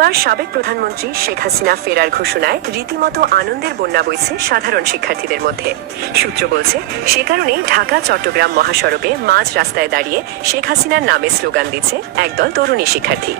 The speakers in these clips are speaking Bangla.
মঙ্গলবার সাবেক প্রধানমন্ত্রী শেখ হাসিনা ফেরার ঘোষণায় রীতিমতো আনন্দের বন্যা বইছে সাধারণ শিক্ষার্থীদের মধ্যে। সূত্র বলছে, সে কারণেই ঢাকা চট্টগ্রাম মহাসড়কে মাঝ রাস্তায় দাঁড়িয়ে শেখ হাসিনার নামে স্লোগান দিচ্ছে একদল তরুণী শিক্ষার্থী।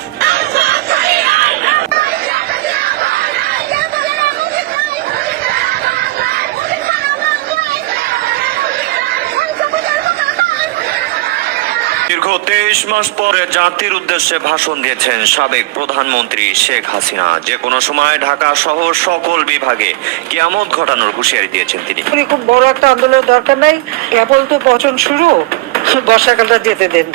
দীর্ঘ 23 মাস পরে জাতির উদ্দেশ্যে ভাষণ দিয়েছেন সাবেক প্রধানমন্ত্রী শেখ হাসিনা। যে কোনো সময় ঢাকা সহ সকল বিভাগে কিয়ামত ঘটানোর হুঁশিয়ারি দিয়েছেন তিনি। খুব বড় একটা আন্দোলনের দরকার নাই, কেবল তো পচন শুরু, বর্ষাকালটা যেতে দেন,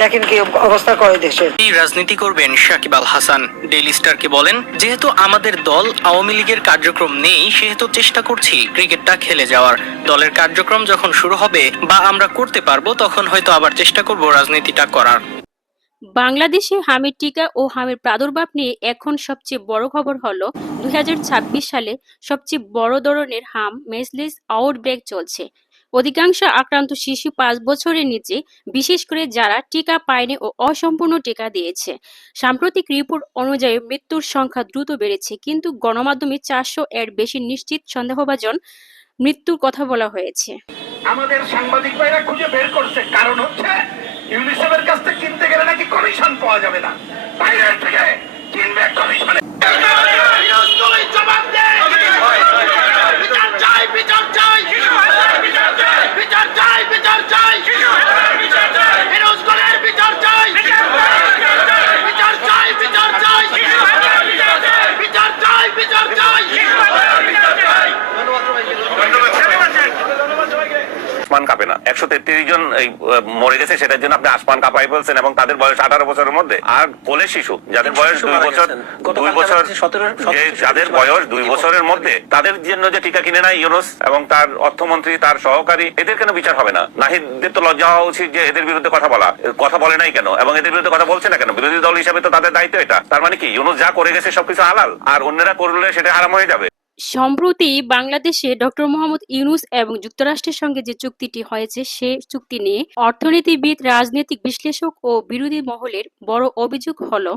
দেখেন কি অবস্থা করে দেশে। রাজনীতি করবেন সাকিব আল হাসান ডেইলি স্টারকে বলেন, যেহেতু আমাদের দল আওয়ামী লীগের কার্যক্রম নেই, সেহেতু চেষ্টা করছি ক্রিকেটটা খেলে যাওয়ার। দলের কার্যক্রম যখন শুরু হবে বা আমরা করতে পারবো, তখন হয়তো আবার চেষ্টা করব রাজনীতিটা করার। বাংলাদেশে হামির টিকা ও হামির প্রাদুর্ভাব নিয়ে এখন সবচেয়ে বড় খবর হলো 2026 সালে সবচেয়ে বড় ধরনের হাম মেজলিস আউটব্রেক চলছে। অধিকাংশ আক্রান্ত শিশু 5 বছরের নিচে, বিশেষ করে যারা টিকা পায়নি ও অসম্পূর্ণ টিকা দিয়েছে। সাম্প্রতিক রিপোর্ট অনুযায়ী মৃত্যুর সংখ্যা দ্রুত বেড়েছে, কিন্তু গণমাধ্যমে 400 এর বেশি নিশ্চিত সন্দেহভাজন মৃত্যুর কথা বলা হয়েছে। আমাদের সাংবাদিক ভাইরা খুঁজে বের করছে, কারণ হচ্ছে ইউনিসেফের কাছ থেকে কিনতে গেলে নাকি কমিশন পাওয়া যাবে না, বাইরের থেকে কিনবে কমিশনে। আসমান কাঁপে না। 133 জন মরে গেছে, সেটার জন্য আপনি আসমান কাঁপাই বলছেন, এবং তাদের বয়স 18 বছরের মধ্যে। আর কোলের শিশু যাদের বয়স 2 বছর, যাদের বয়স 2 বছরের মধ্যে, তাদের জন্য যে টিকা কিনে নাই ইউনূস এবং তার অর্থমন্ত্রী, তার সহকারী, এদের কেন বিচার হবে না? নাহিদদের তো লজ্জা হওয়া উচিত যে এদের বিরুদ্ধে কথা বলে নাই কেন, এবং এদের বিরুদ্ধে কথা বলছে না কেন? বিরোধী দল হিসেবে তো তাদের দায়িত্ব এটা। তার মানে কি ইউনূস যা করে গেছে সবকিছু হালাল, আর অন্যরা করলে সেটা হারাম হয়ে যাবে? সম্প্রতি বাংলাদেশে ডক্টর মোহাম্মদ ইউনূস এবং যুক্তরাষ্ট্রের সঙ্গে যে চুক্তিটি হয়েছে, সে চুক্তি নিয়ে অর্থনীতিবিদ, রাজনৈতিক বিশ্লেষক ও বিরোধী মহলের বড় অভিযোগ হলো,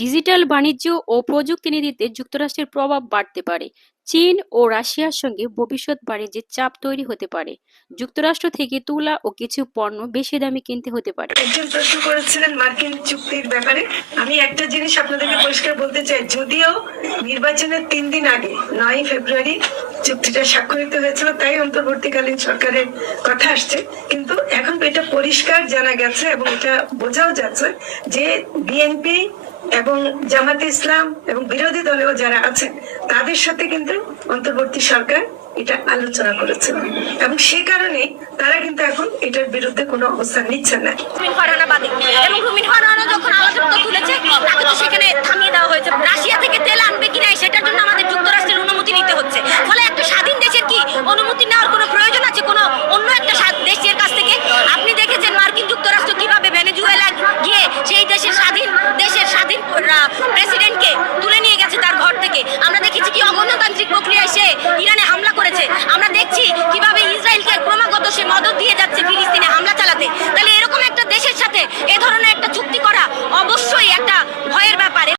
ডিজিটাল বাণিজ্য ও প্রযুক্তি নীতিতে যুক্তরাষ্ট্রের প্রভাব বাড়তে পারে। চীন ও রাশিয়ার সঙ্গে ভবিষ্যৎ বাণিজ্যের চাপ তৈরি হতে পারে। যুক্তরাষ্ট্র থেকে তুলা ও কিছু পণ্য বেশি দামে কিনতে হতে পারে। একজন প্রশ্ন করেছিলেন মার্কিন চুক্তির ব্যাপারে। আমি একটা জিনিস আপনাদেরকে পরিষ্কার বলতে চাই, যদিও নির্বাচনের 3 দিন আগে 9 ফেব্রুয়ারি চুক্তিটা স্বাক্ষরিত হয়েছিল, তাই অন্তর্বর্তীকালীন সরকারের কথা আসছে, কিন্তু এখন এটা পরিষ্কার জানা গেছে এবং এটা বোঝাও যাচ্ছে যে বিএনপি এবং জামাতে ইসলাম এবং বিরোধী দলেও যারা আছেন, তাদের সাথে কিন্তু অন্তর্বর্তী সরকার এটা আলোচনা করেছে, এবং সে কারণে তারা কিন্তু এখন এটার বিরুদ্ধে কোনো অবস্থান নিচ্ছে না। এবং রুমিন ফারহানা যখন আলোচনা খুলেছে, তাকে তো সেখানে থামিয়ে